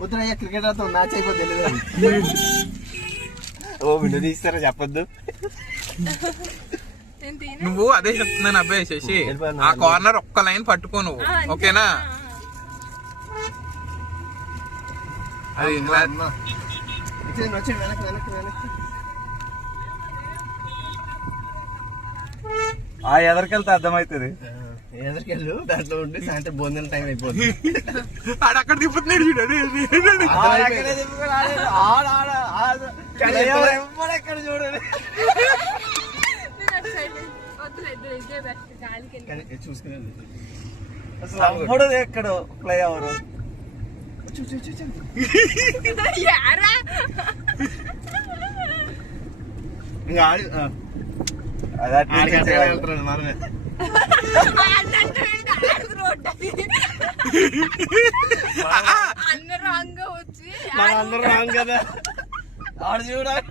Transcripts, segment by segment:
వద్దునయ్యా cricket ఆడుతాం match అయిపోతుంది తెలియదు. ఓ విండో తీస్తారా చెప్పొద్దు. నువ్వు అదే చెప్తున్నాను అబ్బాయి శశి, ఆ కార్నర్ ఒక్క లైన్ పట్టుకో నువ్వు, ఓకేనా? అది వచ్చి వెనక్కి వెనక్కి వెనక్కి ఆ ఎదరికెళ్తే అర్థమవుతుంది. ఎదరికెళ్ళు దాంట్లో ఉండి సాయంత్రం భోజనం టైం అయిపోతుంది. అక్కడ తిప్పుతున్నాడు చూడండి. చూడండి చూసుకుని అప్పుడు ఎక్కడ ప్లే అవరు ఇంకా ఆడి వెళ్తున్నాడు మనమే. అందరూ రాంగ్ కదా ఆడు చూడాలి.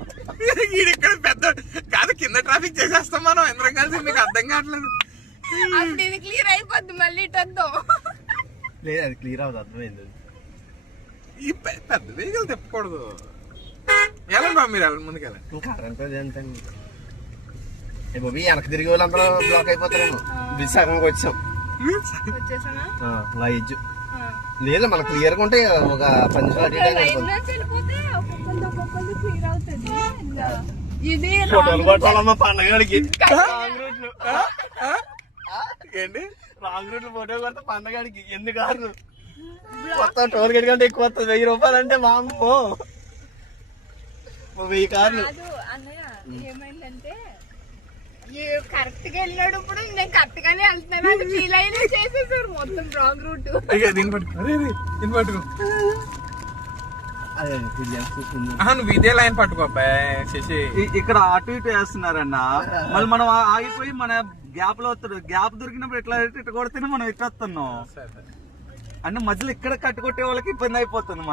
ఇక్కడ పెద్ద కాదు, కింద ట్రాఫిక్ చేసేస్తాం మనం అందరం కలిసి. మీకు అర్థం కావట్లేదు. క్లియర్ అయిపోద్ది మళ్ళీ ఇటొద్దాం. లేదు అది క్లియర్ అవుతుంది, అర్థమైంది. ఈ పెద్ద వెహికల్ తిప్పకూడదు. వెళ్ళండి బాబు, మీరు వెళ్ళండి, ముందుకు వెళ్ళండి. ఇంకా బాబీ వెనక్కి తిరిగి వాళ్ళందరూ బ్లాక్ అయిపోతారేమో. సగంకి వచ్చాం లైజ్. లేదు మనకు క్లియర్ గా ఉంటే ఒక 10 నిమిషాలు ఫోటోలు పట్టాలమ్మా పండగడికి. ఏంటి రాంగ్ రూట్ లో ఫోటో కొడితే పండగడికి ఎందుకు కాదు మొత్తం టోల్ గేట్ కంటే ఎక్కువ వస్తుంది. 1000 రూపాయలు అంటే మా అమ్మో 1000 కార్లు. ఏమైందంటే కరెక్ట్ గా వెళ్ళినప్పుడు నేను కరెక్ట్ గానే వెళ్తున్నాను అని ఫీల్ అయినా చేసేసారు మొత్తం రాంగ్ రూట్. దీన్ని పట్టుకో, దీన్ని పట్టుకో. అదే నువ్వు ఇదే లైన్ పట్టుకో అబ్బాయి శశి. ఇక్కడ అటు ఇటు వేస్తున్నారన్న, మళ్ళీ మనం ఆగిపోయి మన గ్యాప్ లో వస్తాడు. గ్యాప్ దొరికినప్పుడు ఎట్లా ఇట్లా కొడితేనే మనం ఇట్లా వస్తున్నాం. అంటే మధ్యలో ఇక్కడ కట్టుకొట్టే వాళ్ళకి ఇబ్బంది అయిపోతుంది.